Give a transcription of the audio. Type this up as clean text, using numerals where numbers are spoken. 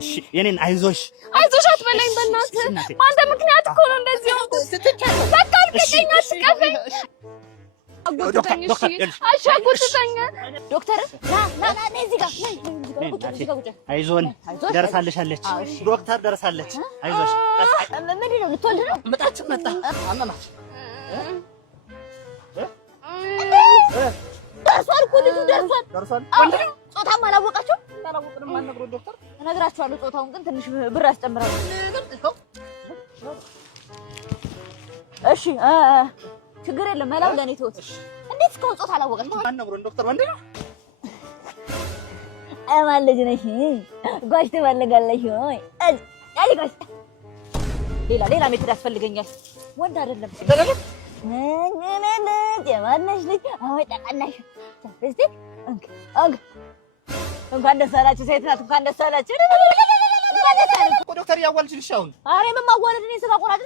እሺ የኔን አይዞሽ አትበለኝ በእናትህ በአንተ ምክንያት እኮ ነው እንደዚህ ሆንኩት በቃ ልቀቀኝ አትቀፈኝ አጎትተኝ እሺ አሻጎትተኝ ዶክተር ና እዚህ ጋር አይዞን ደርሳለች ዶክተር ደርሳለች አይዞሽ ምንድን ነው ልትወልድ ነው መጣ አመማች ደርሷል እኮ ልጁ ደርሷል ጾታም አላወቃችሁም ታላወቅንም ማነግሮ ዶክተር እነግራችኋለሁ ጾታውን ግን ትንሽ ብር ያስጨምራል እሺ ችግር የለም መላው ለኔ ተውት እንዴት እስካሁን ጾታ አላወቃችሁም ማነግሮ ዶክተር ወንድ ነው አማን ልጅ ነሽ ጓሽ ትፈልጋለሽ ወይ አይ ጓሽ ሌላ ሜትድ ያስፈልገኛል ወንድ አይደለም የማነሽ ልጅ አይ ጠቀናሽ እስቲ እንኳን ደስ አላችሁ ሴት ናት እንኳን ደስ አላችሁ ዶክተር ያዋልልሽ አሁን ኧረ ምን ማዋለድ እኔ ስጋ ቆራጭ